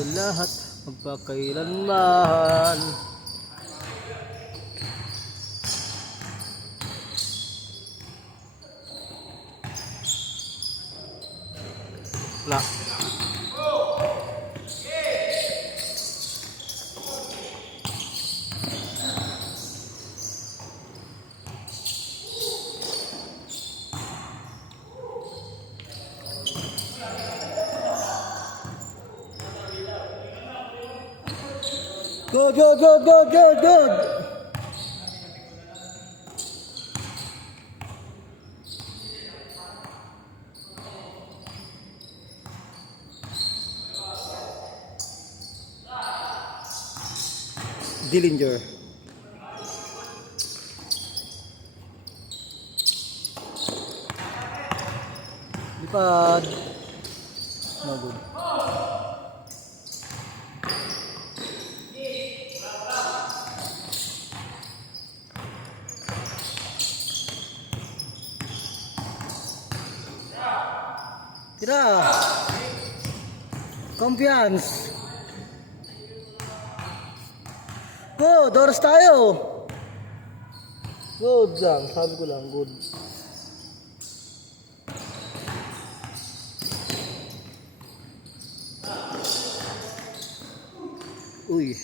natin lahat magpakailanman. Wala. Good, good, good, good, good, good. Dillinger. Lipad. No good. Tira. Confiance. Good, oras tayo. Good lang, sabi ko lang, good. Uy.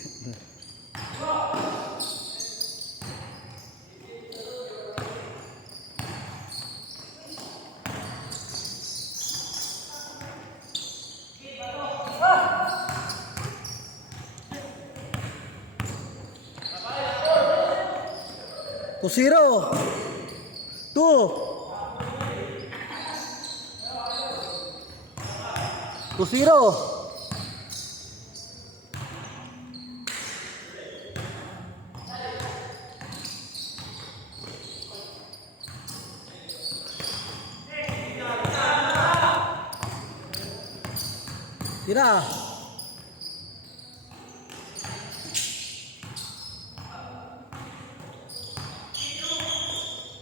To 0. 2. To 0. Tira.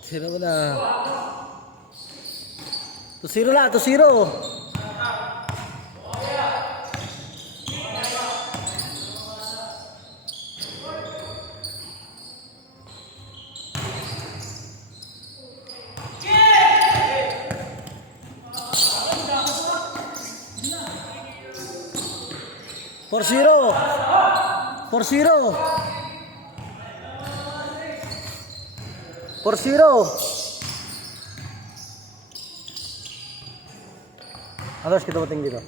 Sino mo na? To 0 lang, to 0. For 0. For 0. For 0. Alas kita bating dito.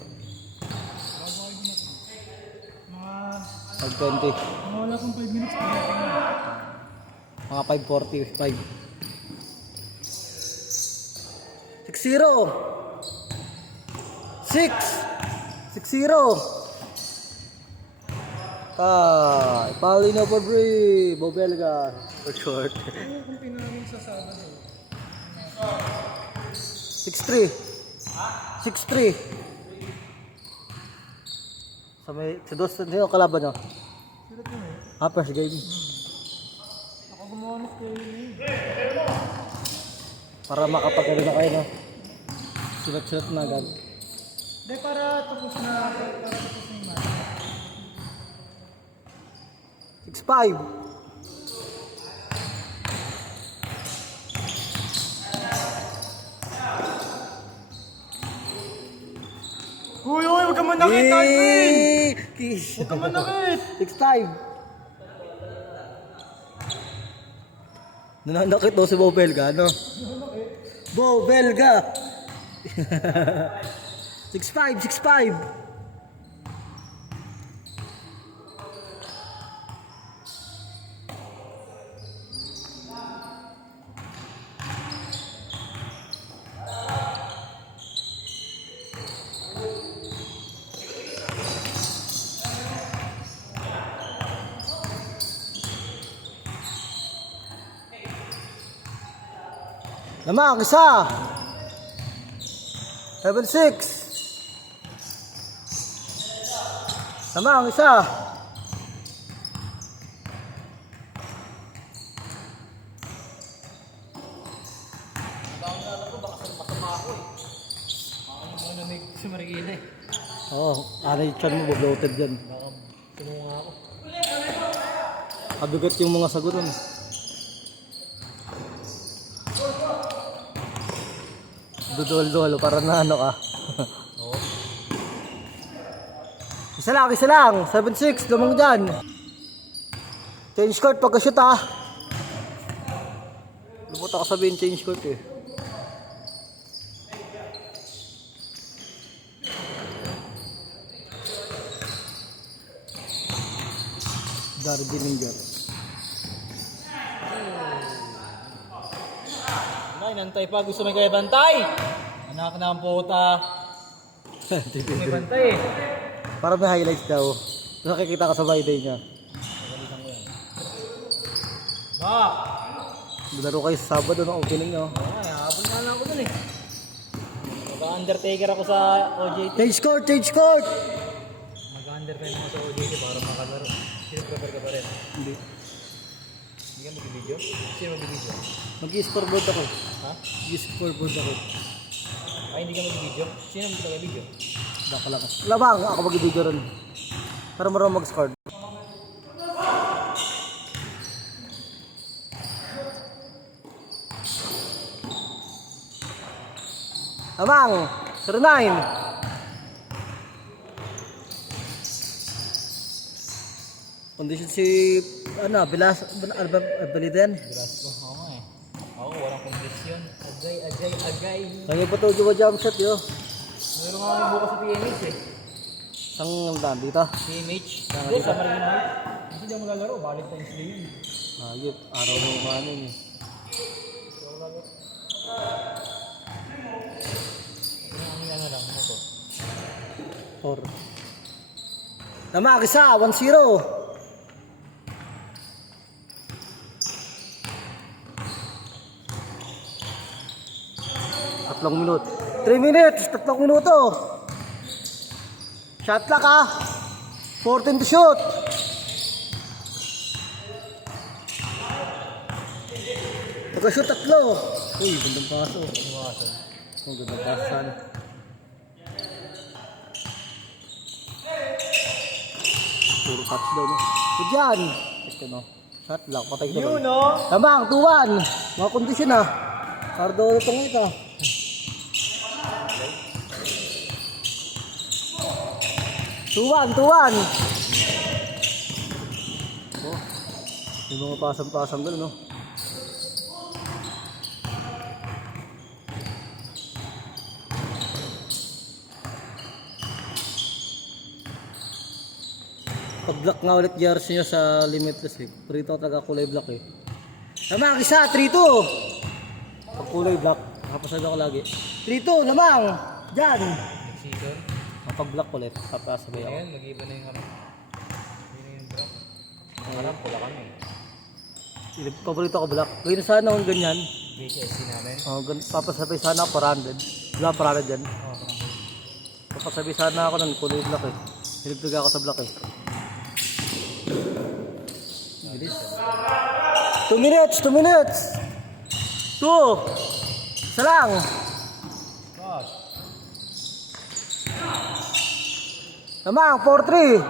Mag 20. Wala pang 5 minutes. Mga 5:45. 6-0. 6. 6-0. Palino for free. Bobelga for short. Ano kung pinamin sa Sabado? 6-3. 6-3. Sa may si Dos sino kalaban nyo? Sila po eh. First game. Ako gumawa ng kayo eh. Para makapagkari na kayo, no? Sulat-sulat na agad. Hindi, para tapos na yung match. 6-5. Uy, huwag ka manakit, Alvin! Kiss. Huwag ka manakit! 6-5. Nananakit daw si Bobelga, no? Bobelga! 6-5, 6-5. Lamang, isa. 7-6. Lamang, isa. Si Marikina eh. Oo, ano yung chan mo, bloated yan. Baka tumunga ako. Kabigat yung mga sagutan. Dudol-dol, para na ano ka. Oo. Isa lang. 7-6, lumang dyan. Change court pagka-shoot ha. Lubot ako sabihin change court eh. Darby Ninja. Ay, nantay pa. Gusto may kaya bantay. Anak na ang puta. May bantay eh. Para may highlights daw. Nakikita ka sa birthday niya. Pagalitan ko yan. Bak! Laro kayo sa Sabado ng opening no? Ay, habol na lang ako dun eh. Mag-undertaker ako sa OJT. Change court! Mag-undertaker ako sa OJT para makalaro. Sino prepare ka pa rin? Hindi. Hindi ka mag-video? Sino mag-video? Mag-i-scoreboard ako. Ha? Mag-i-scoreboard ako. Ay, hindi ka mag-video? Sino mag-video? Baka lang. Labang, ako mag-i-video ron. Para marunong mag-score. Amang, 09. Condition si Baliden. Grabe ko. Oo nga eh. Ako, walang kondisyon. Agay. Kaya pa to yung jump shot yo. Meron nga kami bukas sa PMH eh. Sang nandang dito. PMH? Doon sa Marine Mart. Kasi di ako maglalaro. Valentine's Day yun. Ayop, araw mo kanin eh. Hindi ako maglalaro. Ano lang, ano to? 4. Tama, kisa, 1-0. Tatlong minute. 3 minutes, 3 minuto. Shot clock ha. 14 to shoot. Pagka-shoot 3. Uy, gandang paso. Iwasan. Oh, gandang paso sana. Puro touchdown. Good yan. Ito no. Shot lock, patay ko. Yun no? Tamang, 2-1. Mga kondisyon ha. Cardo itong ito. 2-1. Oh, may mga pasang-pasang doon, no? Pag-block nga ulit jersey nyo sa Limitless eh. Pero ito talaga kulay black eh. Lamang, isa, 3-2. Pag kulay black, nakapasad ako lagi. 3-2, lamang. Diyan. Next season. Kapag black ulit, papasabay ako. Ngayon, mag-iba na yung kami. Hindi na yung drop. Harap, pula kami. Paborito ko black. Gawin na sana akong ganyan. HSC namin. Oh, papasabay sana ako 400. Wala 400 dyan. Oo, parang. Papasabay sana ako ng kulay black eh. Hilipig ako sa black eh. Bilis. 2 minutes! 2 minutes! 2! Isa lang! Gosh. Tamang, 4-3!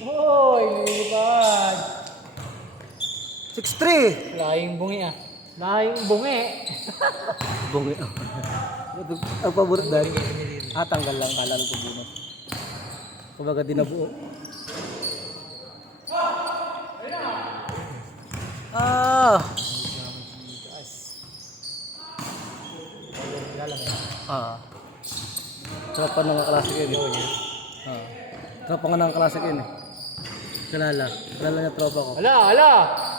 Hoy, nilipad. 6-3! Lahing bungi ah. Lahing bungi. Bungi. Ang paborito dahil. Tanggal lang kala ng pabunot. Kumbaga di nabuo. Tropa ng klasik yun. Tropa nga ng klasik yun eh. Kilala niya tropa ko. Hala.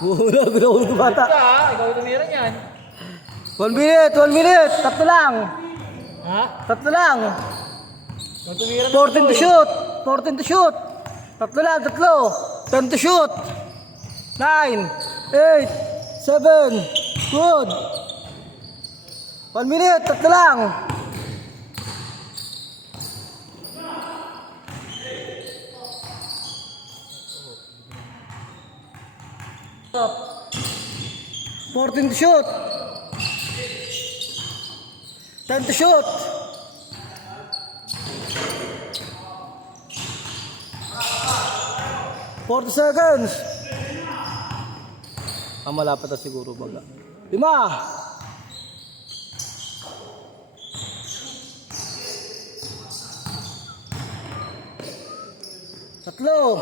Wala, ginawin ko bata. Ikaw yung tumira niyan. 1 minute! Tatlo lang! Ha? Tatlo lang! Ikaw tumira 14 to shoot! 14 to shoot! Tatlo lang, tatlo! 10 to shoot! 9, 8, 7, good! 1 minute, tatlo lang! Stop! 14 to shoot! 10 to shoot! 40 seconds. Malapit na siguro baga. 5. Tatlo.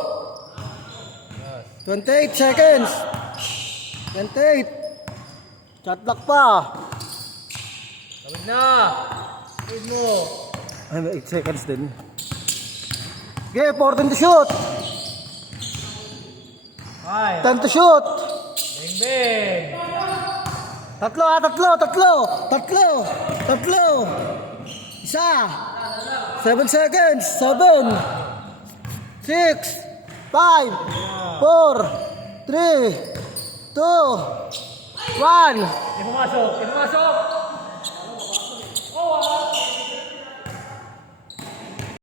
28 seconds. 28. Shot clock pa. Tawid na. Tawid mo. Ay, may 8 seconds din. Okay, 14 to shoot. Ay. 10 to shoot. Bang bang. Tatlo. Isa. 7 seconds. 7. 6. 5. 4. 3. 2. 1. Pumasok. Pumasok.